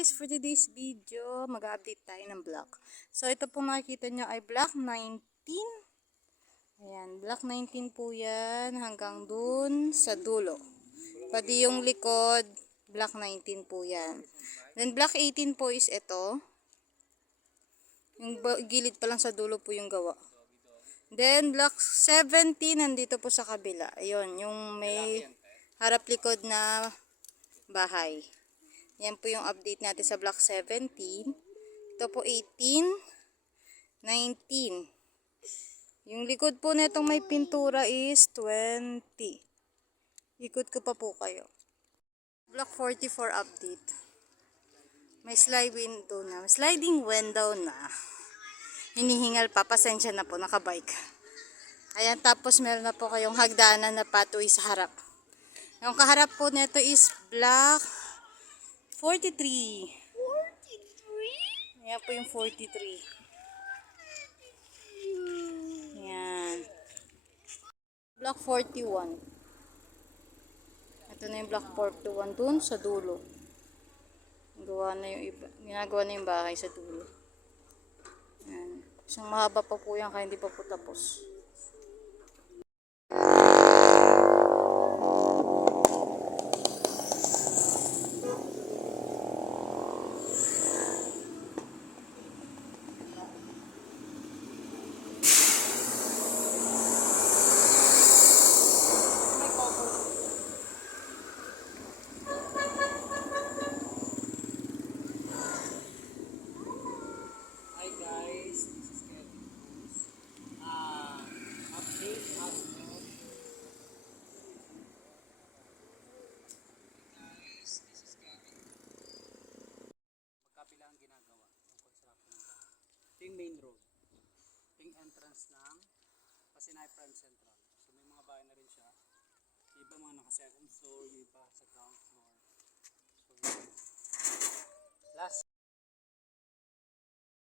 guys! For today's video, mag-update tayo ng block. So, ito pong makikita nyo ay block 19. Ayan, block 19 po yan hanggang dun sa dulo. Pati yung likod, block 19 po yan. Then, block 18 po is ito. Yung gilid pa lang sa dulo po yung gawa. Then, block 17, nandito po sa kabila. Ayun, yung may harap likod na bahay. Yan po yung update natin sa block 17. Ito po 18, 19. Yung likod po netong may pintura is 20. Ikot ko pa po kayo. Block 44 update. May sliding window na. Hinihingal pa, pasensya na po, nakabike. Ayan, tapos meron na po kayong hagdanan na pathway sa harap. Yung kaharap po neto is block 43. 43? Ayan po yung 43. Ayan. Block 41. Ito na yung block 41 dun sa dulo. Ginagawa na yung bahay sa dulo. Ayan. Isang mahaba pa po yan kaya hindi pa po tapos. Ito yung main road. Ito yung entrance ng Pasinae Prime Central. So may mga bahay na rin siya. Yung iba mga naka second floor, yung iba sa ground